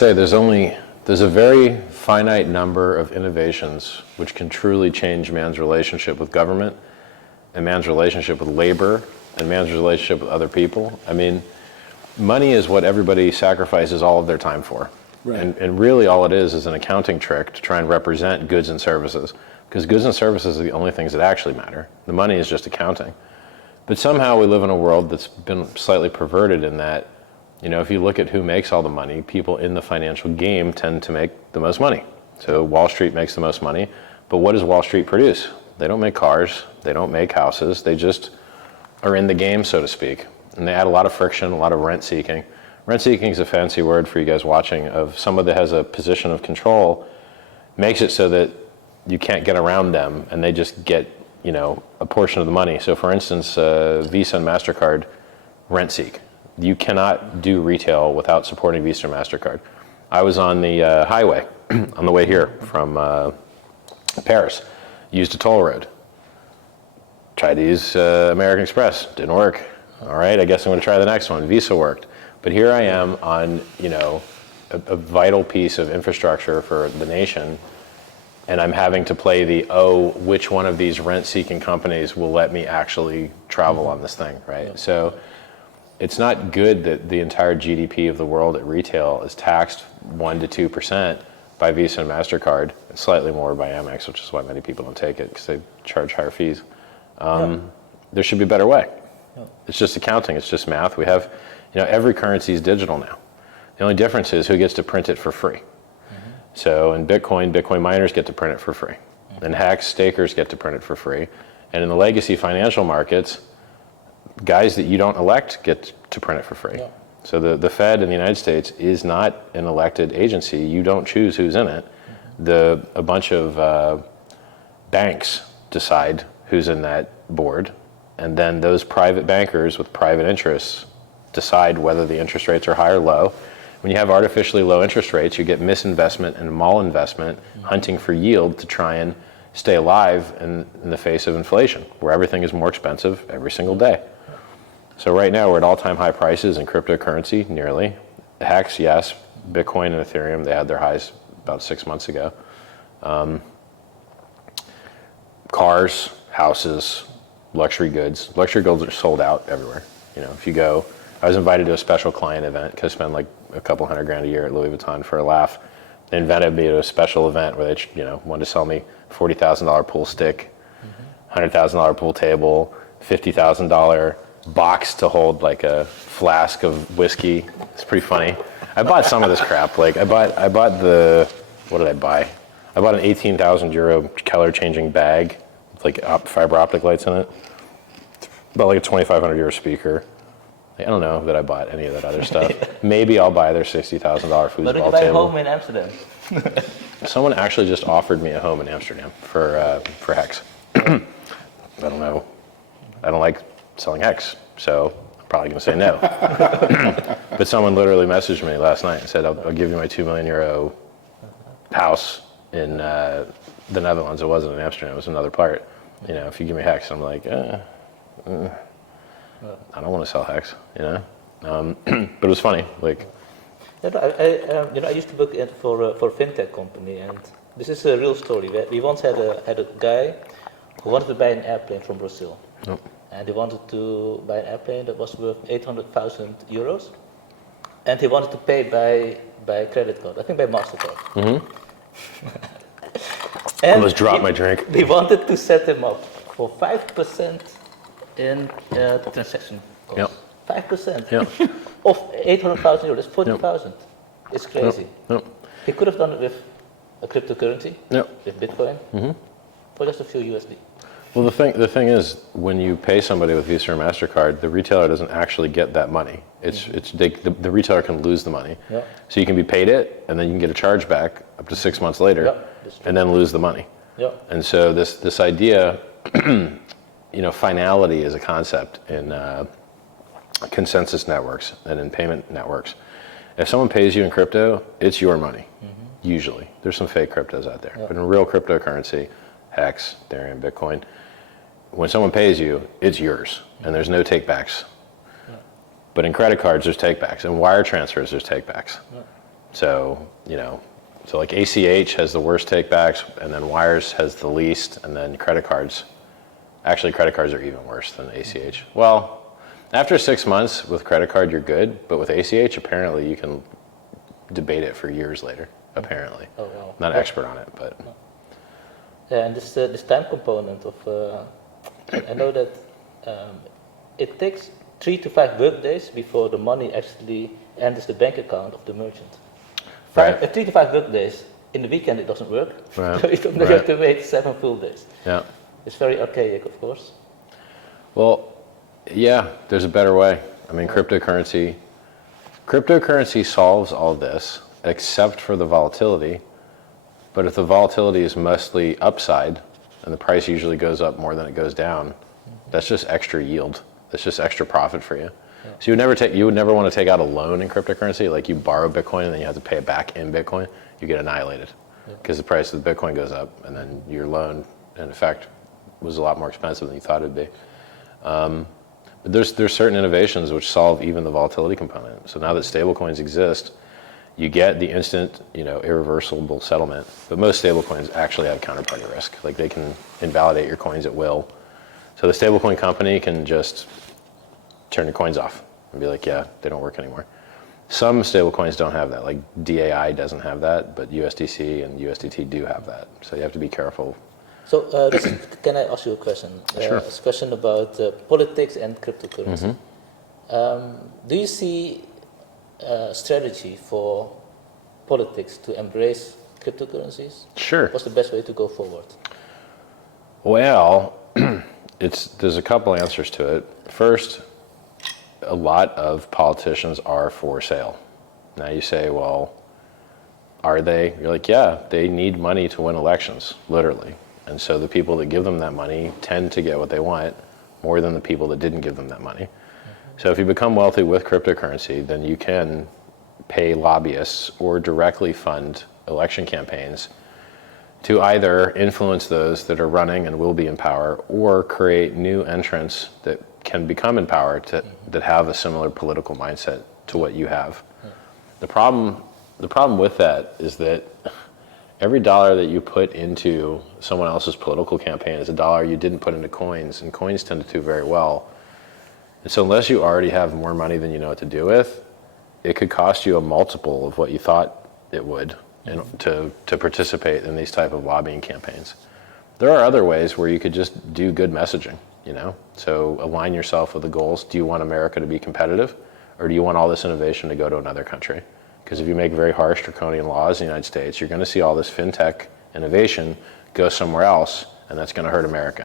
say there's a very finite number of innovations which can truly change man's relationship with government and man's relationship with labor and man's relationship with other people. I mean, money is what everybody sacrifices all of their time for. Right. And really all it is an accounting trick to try and represent goods and services, because goods and services are the only things that actually matter. The money is just accounting. But somehow we live in a world that's been slightly perverted in that, you know, if you look at who makes all the money, people in the financial game tend to make the most money. So Wall Street makes the most money, but what does Wall Street produce? They don't make cars, they don't make houses, they just are in the game, so to speak. And they add a lot of friction, a lot of rent seeking. Rent seeking is a fancy word for you guys watching of someone that has a position of control, makes it so that you can't get around them and they just get, you know, a portion of the money. So for instance, Visa and MasterCard rent seek. You cannot do retail without supporting Visa or MasterCard. I was on the highway on the way here from Paris, used a toll road. Tried to use American Express, didn't work. All right, I guess I'm gonna try the next one. Visa worked. But here I am on, you know, a vital piece of infrastructure for the nation, and I'm having to play the, oh, which one of these rent-seeking companies will let me actually travel on this thing, right? Yeah. So it's not good that the entire GDP of the world at retail is taxed 1% to 2% by Visa and MasterCard, and slightly more by Amex, which is why many people don't take it, because they charge higher fees. There should be a better way. Yeah. It's just accounting, it's just math. We have, you know, every currency is digital now. The only difference is who gets to print it for free. So in Bitcoin miners get to print it for free. In Hex, stakers get to print it for free. And in the legacy financial markets, guys that you don't elect get to print it for free. Yeah. So the Fed in the United States is not an elected agency. You don't choose who's in it. A bunch of banks decide who's in that board, and then those private bankers with private interests decide whether the interest rates are high or low. When you have artificially low interest rates, you get misinvestment and malinvestment, hunting for yield to try and stay alive in the face of inflation, where everything is more expensive every single day. So right now we're at all-time high prices in cryptocurrency, nearly. Hex, yes. Bitcoin and Ethereum, they had their highs about 6 months ago. Cars, houses, luxury goods. Luxury goods are sold out everywhere. You know, if you go, I was invited to a special client event, because I spend like a couple $100,000 a year at Louis Vuitton for a laugh. They invited me to a special event where they, you know, wanted to sell me $40,000 pool stick, $100,000 pool table, $50,000 box to hold like a flask of whiskey. It's pretty funny. I bought some of this crap. Like I bought what did I buy? I bought an 18,000 euro color changing bag with like fiber optic lights in it. About like a 2,500 euro speaker. I don't know that I bought any of that other stuff. Maybe I'll buy their $60,000 foosball table. But you buy a home in Amsterdam. Someone actually just offered me a home in Amsterdam for Hex. I don't know. I don't like selling Hex, so I'm probably going to say no. But someone literally messaged me last night and said, I'll give you my €2 million house in the Netherlands. It wasn't in Amsterdam, it was another part. You know, if you give me Hex, I'm like, I don't want to sell Hex, you know? But it was funny, like. I used to work for a fintech company, and this is a real story. We once had a guy who wanted to buy an airplane from Brazil. Oh. And he wanted to buy an airplane that was worth 800,000 euros. And he wanted to pay by credit card, I think by MasterCard. I almost dropped my drink. We wanted to set him up for 5% in transaction cost. Yep. 5% Yep. of 800,000 euros, that's 40,000. Yep. It's crazy. Yep. He could have done it with a cryptocurrency, Yep. with Bitcoin, for just a few USD. Well, the thing is, when you pay somebody with Visa or MasterCard, the retailer doesn't actually get that money. The retailer can lose the money. Yeah. So you can be paid it, and then you can get a charge back up to 6 months later, Yeah, and then lose the money. Yeah. And so this idea, you know, finality is a concept in consensus networks and in payment networks. If someone pays you in crypto, it's your money, usually. There's some fake cryptos out there, but in real cryptocurrency, Hex, Ethereum, Bitcoin, when someone pays you, it's yours, and there's no takebacks. But in credit cards, there's takebacks. In wire transfers, there's takebacks. So, so like ACH has the worst takebacks, and then wires has the least, and then credit cards. Actually, credit cards are even worse than ACH. Well, after 6 months with credit card, you're good, but with ACH, apparently you can debate it for years later, apparently. Oh, wow. Not an expert on it, but... Yeah, and this time component of, I know that it takes 3 to 5 work days before the money actually enters the bank account of the merchant. Right. 3 to 5 work days. In the weekend it doesn't work. Right. You have to wait 7 full days. Yeah. It's very archaic, of course. Well, yeah, there's a better way. I mean, cryptocurrency solves all this except for the volatility. But if the volatility is mostly upside, and the price usually goes up more than it goes down, that's just extra yield. That's just extra profit for you. Yeah. So you would never want to take out a loan in cryptocurrency, like you borrow Bitcoin and then you have to pay it back in Bitcoin. You get annihilated because the price of the Bitcoin goes up, and then your loan, in effect, was a lot more expensive than you thought it would be. But there's certain innovations which solve even the volatility component. So now that stablecoins exist, you get the instant, irreversible settlement. But most stablecoins actually have counterparty risk. Like they can invalidate your coins at will. So the stablecoin company can just turn your coins off and be like, yeah, they don't work anymore. Some stablecoins don't have that. Like DAI doesn't have that, but USDC and USDT do have that. So you have to be careful. So can I ask you a question? Sure. It's a question about politics and cryptocurrency. Do you see a strategy for politics to embrace cryptocurrencies? Sure. What's the best way to go forward? Well, there's a couple answers to it. First, a lot of politicians are for sale. Now you say, well, are they? You're like, yeah, they need money to win elections, literally. And so the people that give them that money tend to get what they want more than the people that didn't give them that money. So if you become wealthy with cryptocurrency, then you can pay lobbyists or directly fund election campaigns to either influence those that are running and will be in power, or create new entrants that can become in power that have a similar political mindset to what you have. The problem with that is that every dollar that you put into someone else's political campaign is a dollar you didn't put into coins, and coins tend to do very well. And so unless you already have more money than you know what to do with, it could cost you a multiple of what you thought it would to participate in these type of lobbying campaigns. There are other ways where you could just do good messaging, So align yourself with the goals. Do you want America to be competitive, or do you want all this innovation to go to another country? Because if you make very harsh, draconian laws in the United States, you're going to see all this fintech innovation go somewhere else, and that's going to hurt America.